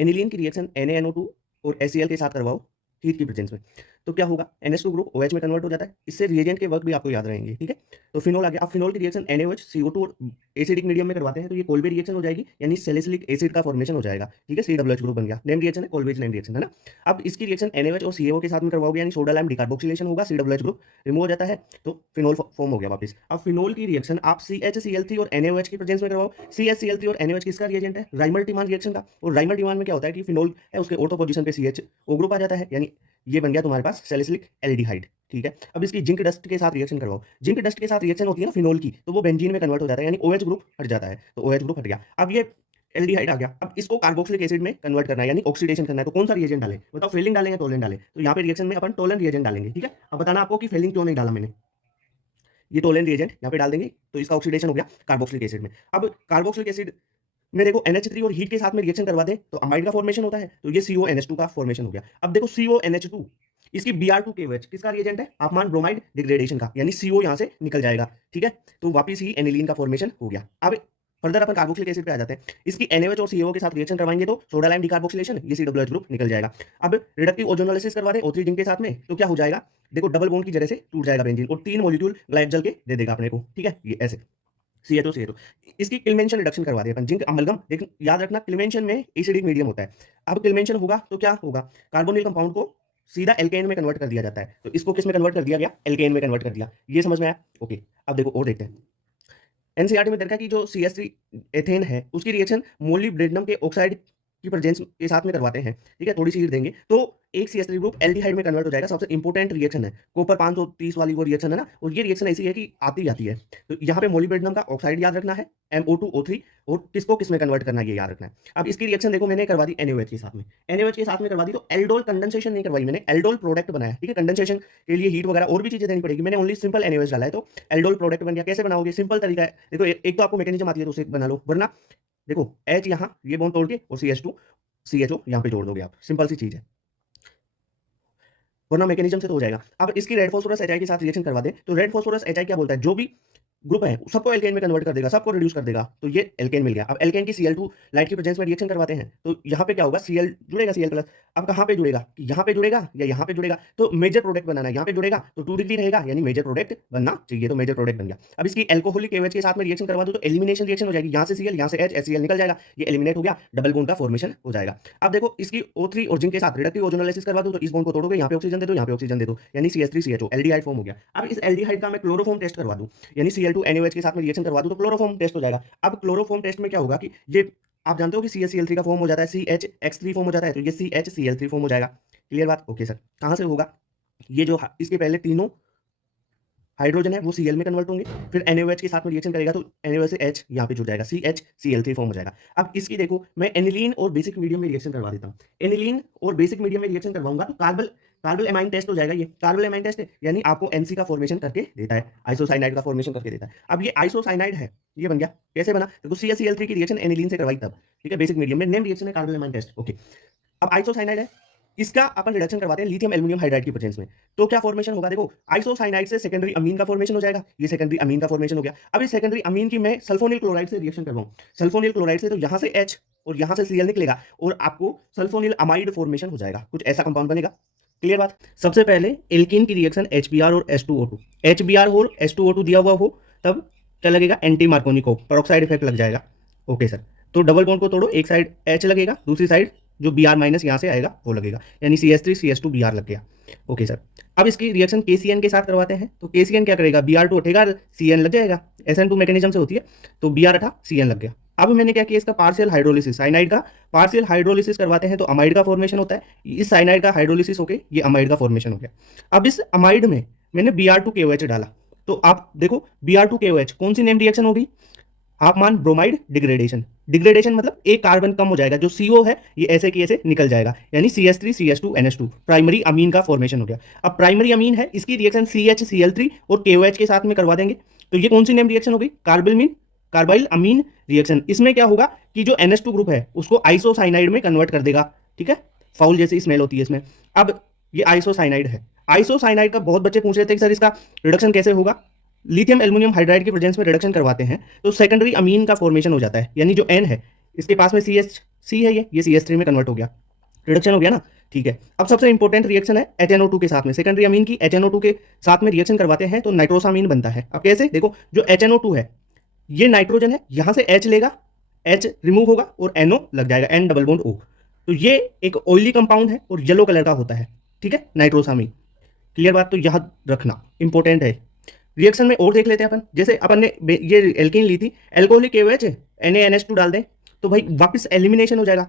Aniline की reaction NaNO2 और HCl के साथ करवाओ हीट की प्रेजेंस में, तो क्या होगा, NH2 ग्रुप OH में कन्वर्ट हो जाता है। इससे रिएजेंट के वर्क भी आपको याद रहेंगे, ठीक है। तो फिनोल आ गया। अब फिनोल की रिएक्शन NaOH CO2 और एसिडिक मीडियम में करवाते हैं, तो ये कोल्बे रिएक्शन हो जाएगी, यानी सैलिसिलिक एसिड का फॉर्मेशन हो जाएगा, ठीक है। COOH ग्रुप बन गया, नेम रिएक्शन है, कोल्बेज नेम रिएक्शन है ना। अब इसकी रिएक्शन NaOH और CaO के साथ में करवाओगे, यानी सोडा लाइम डिकार्बोक्सिलेशन होगा, COOH ग्रुप रिमूव हो जाता है, तो फिनोल फॉर्म हो गया वापस। अब फिनोल की रिएक्शन आप CHCl3 और NaOH की प्रेजेंस में करवाओ। CHCl3 और NaOH किसका रिएजेंट है, राइमर टीमान रिएक्शन का। और राइमर टीमान में क्या होता है कि फिनोल है, उसके ऑर्थो पोजीशन पे CHO ग्रुप आ जाता है, यानी ये बन गया तुम्हारे पास सैलिसिलिक एल्डिहाइड, ठीक है। अब इसकी जिंक डस्ट के साथ रिएक्शन करवाओ। जिंक डस्ट के साथ रिएक्शन होती है ना फिनोल की, तो वो बेंजीन में कन्वर्ट हो जाता है, यानी OH ग्रुप हट जाता है, तो OH ग्रुप हट गया। अब ये एल्डिहाइड आ गया। अब इसको कार्बोक्सिलिक एसिड में कन्वर्ट करना है, यानी ऑक्सीडेशन करना है, तो कौन सा रिएजेंट डालें बताओ, फेलिंग डालें या टोलेंट डालें। तो यहाँ पे रिएक्शन में अपन टोलेंट रिएजेंट डालेंगे, ठीक है। अब बताना आपको कि फेलिंग क्यों नहीं डाला मैंने, ये टोलेंट रिएजेंट यहाँ पे डाल देंगे, तो इसका ऑक्सीडेशन हो गया कार्बोक्सिलिक एसिड में। अब कार्बोक्सिलिक एसिड में देखो NH3 और हीट के साथ में रिएक्शन करवा दें तो अमाइड का फॉर्मेशन होता है, तो ये CONH2 का फॉर्मेशन हो गया। अब देखो CONH2 इसकी Br2KOH किसका रिएजेंट है, तापमान ब्रोमाइड डिग्रेडेशन का, यानी CO यहाँ से निकल जाएगा, ठीक है। तो वापिस ही एनिलीन का फॉर्मेशन हो गया। अब फर्दर अपन कार्बोक्सिलिक एसिड पे आ जाते हैं। इसकी NaOH और CaO के साथ रिएक्शन करवाएंगे तो सोडा लाइम डिकार्बोक्सिलेशन, ये COOH ग्रुप निकल जाएगा। अब रिडक्टिव ओजोनोलिसिस करवा दें O3 जिंक के साथ में, तो क्या हो जाएगा, देखो डबल बॉन्ड की जगह से टूट जाएगा बेंजीन और 3 मॉलिक्यूल ग्लाइकोजल के दे देगा अपने को, ठीक है, ये ऐसे CH2 इसकी क्लिमेंशन रिडक्शन करवा दिया अपन, जिंक अमलगम। लेकिन याद रखना क्लिमेंशन में एसिडिक मीडियम होता है। अब क्लिमेंशन होगा तो क्या होगा, कार्बोनिल कंपाउंड को सीधा एल्केन में कन्वर्ट कर दिया जाता है, तो इसको किस में कन्वर्ट कर दिया गया, एल्केन में कन्वर्ट कर दिया। ये समझ में आया, ओके। अब देखो और देखते हैं। एनसीईआरटी में देखा कि जो CH3 एथेन है उसकी रिएक्शन मोलिब्डेनम के ऑक्साइड की प्रेजेंस के साथ में करवाते हैं, ठीक है, थोड़ी सी हीट देंगे तो एक CH3 ग्रुप एल्डिहाइड में कन्वर्ट हो जाएगा। सबसे इंपॉर्टेंट रिएक्शन है, कॉपर 530 वाली वो रिएक्शन है ना, और ये रिएक्शन ऐसी है कि आती जाती है। तो यहाँ पे मोलिब्डेनम का ऑक्साइड याद रखना है, MO2O3, और किसको किस में कन्वर्ट करना है ये याद रखना है। अब इसकी रिएक्शन देखो मैंने करवा दी NaOH के साथ में, NaOH के साथ में करवा दी, तो एल्डोल कंडेंसेशन नहीं करवाई मैंने, एल्डोल प्रोडक्ट बनाया, ठीक है। कंडेंसेशन के लिए हीट वगैरह और भी चीजें देनी पड़ेगी, मैंने ओनली सिंपल NaOH डाला है, तो एल्डोल प्रोडक्ट बन गया। कैसे बनाओगे, सिंपल तरीका है, देखो एक तो आपको मैकेनिज्म आती है तो उसे बना लो, वरना देखो H यहाँ ये बॉन्ड तोड़ के और CH2 CHO यहाँ पे जोड़ दोगे आप, सिंपल सी चीज है, वरना मैकेनिज्म से तो हो जाएगा। अब इसकी रेड फॉस्फोरस HI के साथ रिएक्शन करवा दें, तो रेड फॉस्फोरस HI क्या बोलता है, जो भी ग्रुप है सबको एल्केन में कन्वर्ट कर देगा, सबको रिड्यूस कर देगा, तो ये एल्केन मिल गया। अब एल्केन की Cl2 लाइट की प्रेजेंस में रिएक्शन करवाते हैं, तो यहाँ पे क्या होगा, Cl जुड़ेगा Cl प्लस। अब कहाँ पे जुड़ेगा, यहाँ पे जुड़ेगा या यहाँ पे जुड़ेगा, तो मेजर प्रोडक्ट बनाना है, यहाँ पे जुड़ेगा तो 2 डिग्री रहेगा, यानी मेजर प्रोडक्ट बनना चाहिए, तो मेजर प्रोडक्ट बन गया। अब इसकी एल्कोहलिक KOH के साथ में रिएक्शन करवा दो तो एलिमिनेशन रिएक्शन हो जाएगी, यहाँ से Cl यहाँ से H, HCl निकल जाएगा, ये एलिमिनेट हो गया, डबल बॉन्ड का फॉर्मेशन हो जाएगा। अब देखो इसकी O3 और जिंक के साथ रिडक्टिव ओजोनोलाइसिस करवा दो, तो इस बॉन्ड को तोड़ोगे, यहाँ पे ऑक्सीजन दे दो, यहाँ पे ऑक्सीजन दे दो, यानी CH3CHO एल्डिहाइड फॉर्म हो गया। अब इस एल्डिहाइड का मैं क्लोरोफॉर्म टेस्ट करवा दूं, यानी Cl2NaOH के साथ में रिएक्शन करवा दूं तो क्लोरोफॉर्म टेस्ट हो जाएगा। अब क्लोरोफॉर्म टेस्ट में क्या होगा कि ये आप जानते हो कि CHCl3 का फॉर्म हो जाता है, CHX3 फॉर्म हो जाता है, तो ये CHCl3 फॉर्म हो जाएगा। क्लियर बात, ओके सर। कहाँ से होगा, ये जो इसके पहले तीनों हाइड्रोजन है वो Cl में कन्वर्ट होंगे, फिर NaOH के साथ में रिएक्शन करेगा तो NaOH से H यहाँ पे जुड़ जाएगा, CHCl3 फॉर्म हो जाएगा। अब इसकी देखो मैं एनिलीन और बेसिक मीडियम में रिएक्शन करवा देता हूँ, एनिलीन और बेसिक मीडियम में रिएक्शन करवाऊंगा तो कार्बल एमाइन टेस्ट हो जाएगा। ये कार्बल एमाइन टेस्ट है, यानी आपको NC का फॉर्मेशन करके देता है, आइसोसाइनाइड का फॉर्मेशन करके देता है। अब ये आइसोसाइनाइड है, ये बन गया, कैसे बना, देखो CHCl3 की रिएक्शन एनिलीन से करवाई तब, ठीक है, बेसिक मीडियम में, नेम रिएक्शन है कार्बल एमाइन टेस्ट, ओके। अब आइसोसाइनाइड है, इसका अपन रिडक्शन करवाते हैं लिथियम एल्युमिनियम हाइड्राइड की प्रेजेंस में, तो क्या फॉर्मेशन होगा, देखो आइसोसाइनाइड से सेकेंडरी अमीन का फॉर्मेशन हो जाएगा, ये सेकेंडरी अमीन का फॉर्मेशन हो गया। अब इस सेकेंडरी अमीन की मैं सल्फोनिल क्लोराइड से रिएक्शन करवाऊं, सल्फोनिल क्लोराइड से, तो यहां से H और यहां से Cl निकलेगा और आपको सल्फोनिल अमाइड फॉर्मेशन हो जाएगा, कुछ ऐसा कंपाउंड बनेगा। क्लियर बात। सबसे पहले एल्कीन की रिएक्शन HBr और H2O2, HBr और H2O2 दिया हुआ हो तब क्या लगेगा, एंटी मार्कोनिको पेरोक्साइड इफेक्ट लग जाएगा, ओके सर। तो डबल बॉन्ड को तोड़ो, एक साइड H लगेगा, दूसरी साइड जो Br माइनस यहाँ से आएगा वो लगेगा, यानी CH3 CH2 Br लग गया, ओके सर। अब इसकी रिएक्शन KCN के साथ करवाते हैं, तो KCN क्या करेगा, Br2 उठेगा, CN लग जाएगा, SN2 मैकेनिज्म से होती है, तो Br उठा CN लग गया। अब मैंने क्या किया, इसका पार्शियल हाइड्रोलिसिस, साइनाइड का पार्शियल हाइड्रोलिसिस करवाते हैं तो अमाइड का फॉर्मेशन होता है, इस साइनाइड का हाइड्रोलिसिस होके ये अमाइड का फॉर्मेशन हो गया। अब इस अमाइड में मैंने Br2KOH डाला, तो आप देखो Br2KOH कौन सी नेम रिएक्शन होगी, तापमान ब्रोमाइड डिग्रेडेशन, डिग्रेडेशन मतलब एक कार्बन कम हो जाएगा, जो CO है ये ऐसे की ऐसे निकल जाएगा, यानी CH3 CH2 NH2 primary amine का फॉर्मेशन हो गया। अब प्राइमरी अमीन है, इसकी रिएक्शन CHCl3 और KOH के साथ में करवा देंगे, तो ये कौन सी नेम रिएक्शन होगी, कार्बाइल अमीन रिएक्शन। इसमें क्या होगा कि जो NH2 ग्रुप है उसको आइसोसाइनाइड में कन्वर्ट कर देगा, ठीक है, फाउल जैसी स्मेल होती है इसमें। अब ये आइसोसाइनाइड है, आइसोसाइनाइड का बहुत बच्चे पूछ रहे थे कि सर इसका रिडक्शन कैसे होगा, लिथियम एल्युमिनियम हाइड्राइड की प्रेजेंस में रिडक्शन करवाते हैं तो सेकेंडरी अमीन का फॉर्मेशन हो जाता है, यानी जो N है इसके पास में CH सी है ये CH3 में कन्वर्ट हो गया, रिडक्शन हो गया ना, ठीक है। अब सबसे इंपॉर्टेंट रिएक्शन है HNO2 के साथ में, सेकेंडरी अमीन की HNO2 के साथ में रिएक्शन करवाते हैं तो नाइट्रोसामीन बनता है। अब कैसे, देखो जो HNO2 है ये नाइट्रोजन है, यहां से H लेगा, H रिमूव होगा और NO लग जाएगा, N डबल बॉन्ड O। तो ये एक ऑयली कंपाउंड है और येलो कलर का होता है, ठीक है, नाइट्रोसामीन। क्लियर बात, तो याद रखना इंपॉर्टेंट है। रिएक्शन में और देख लेते हैं अपन, जैसे अपन ने ये एल्कीन ली थी, एल्कोहलिक KOH NaNH2 डाल दें तो भाई वापस एलिमिनेशन हो जाएगा,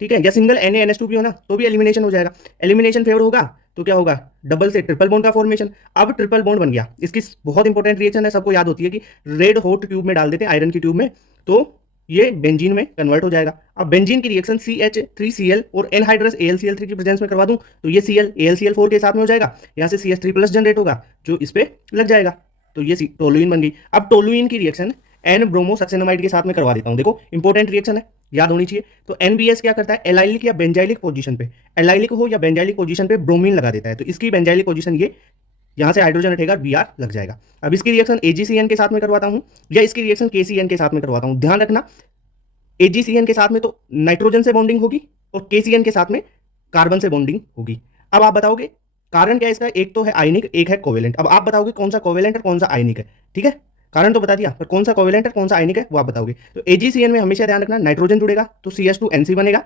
ठीक है, या सिंगल NaNH2 भी हो ना तो भी एलिमिनेशन हो जाएगा। एलिमिनेशन फेवर होगा तो क्या होगा, डबल से ट्रिपल बॉन्ड का फॉर्मेशन। अब ट्रिपल बॉन्ड बन गया, इसकी बहुत इंपॉर्टेंट रिएक्शन है, सबको याद होती है कि रेड हॉट ट्यूब में डाल देते हैं, आयरन की ट्यूब में, तो ये बेंजीन में कन्वर्ट हो जाएगा। अब बेंजीन की रिएक्शन CH3Cl और एनहाइड्रस AlCl3 की प्रेजेंस में करवा दूं तो ये Cl AlCl4 के साथ में हो जाएगा, यहाँ से CH3+ जनरेट होगा जो इस पे लग जाएगा, तो ये टोलुइन बन गई। अब टोलुइन की रिएक्शन एन ब्रोमोसक्सेनामाइड के साथ में करवा देता हूं, देखो इंपॉर्टेंट रिएक्शन है, याद होनी चाहिए। तो NBS क्या करता है, एलाइलिक या बेंजाइलिक पोजीशन पे, एलाइलिक हो या बेंजाइलिक पोजीशन पे ब्रोमीन लगा देता है, तो इसकी बेंजाइलिक पोजीशन ये, यहां से हाइड्रोजन हटेगा, Br लग जाएगा। अब इसकी रिएक्शन AgCN के साथ में करवाता हूं या इसकी रिएक्शन KCN के साथ में करवाता हूं, ध्यान रखना AgCN के साथ में तो नाइट्रोजन से बॉन्डिंग होगी और KCN के साथ में कार्बन से बॉन्डिंग होगी। अब आप बताओगे कारण क्या है इसका, एक तो है आयनिक, एक है कोवेलेंट। अब आप बताओगे कौन सा कोवेलेंट है कौन सा आयनिक है, ठीक है, कारण तो बता दिया, पर कौन सा कोवेलेंट है कौन सा आयनिक है वो आप बताओगे। तो AgCN में हमेशा ध्यान रखना नाइट्रोजन जुड़ेगा तो CH2NC बनेगा,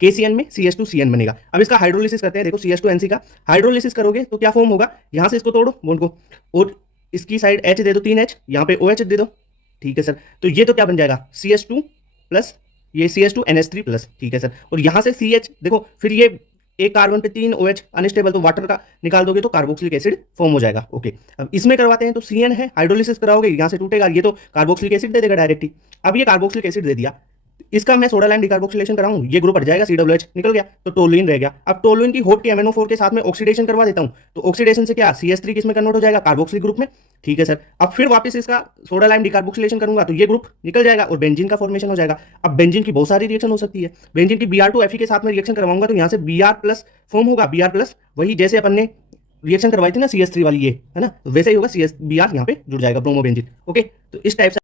KCN में CH2CN बनेगा। अब इसका हाइड्रोलिसिस करते हैं, देखो CH2NC का हाइड्रोलिसिस करोगे तो क्या फॉर्म होगा, यहां से इसको तोड़ो बॉन्ड को और इसकी साइड H दे दो 3H, यहाँ पे OH दे दो, ठीक है सर। तो ये तो क्या बन जाएगा CH2 प्लस ये CH2NH3+, ठीक है सर। और यहां से CH देखो, फिर ये एक कार्बन पे 3 OH अनस्टेबल, तो वाटर का निकाल दोगे तो कार्बोक्सिलिक एसिड फॉर्म हो जाएगा। ओके, अब इसमें करवाते हैं तो CN है, हाइड्रोलिसिस कराओगे यहां से टूटेगा, ये तो कार्बोक्सिलिक एसिड दे देगा डायरेक्ट ही। अब ये कार्बोक्सिलिक एसिड दे दिया, इसका मैं सोडा लाइम डिकार्बोक्सिलेशन कराऊं, ये ग्रुप हट जाएगा, COOH निकल गया तो टोलुइन रह गया। अब टोलुइन की होप की MnO4 के साथ में ऑक्सीडेशन करवा देता हूं तो ऑक्सीडेशन से क्या CH3 किस में कन्वर्ट हो जाएगा, कार्बोक्सिलिक ग्रुप में, ठीक है सर। अब फिर वापस इसका सोडा लाइम डिकार्बोक्सिलेशन करूंगा तो ये ग्रुप निकल जाएगा और बेंजीन का फॉर्मेशन हो जाएगा। अब बेंजीन की बहुत सारी रिएक्शन हो सकती है, बेंजीन की Br2Fe के साथ में रिएक्शन करवाऊंगा तो यहाँ से Br+ फॉर्म होगा, Br+, वही जैसे अपन ने रिएक्शन करवाई थी ना CH3 वाली ये, है ना, वैसे ही होगा, Br यहाँ पे जुड़ जाएगा ब्रोमोबेंजीन। ओके, तो इस टाइप से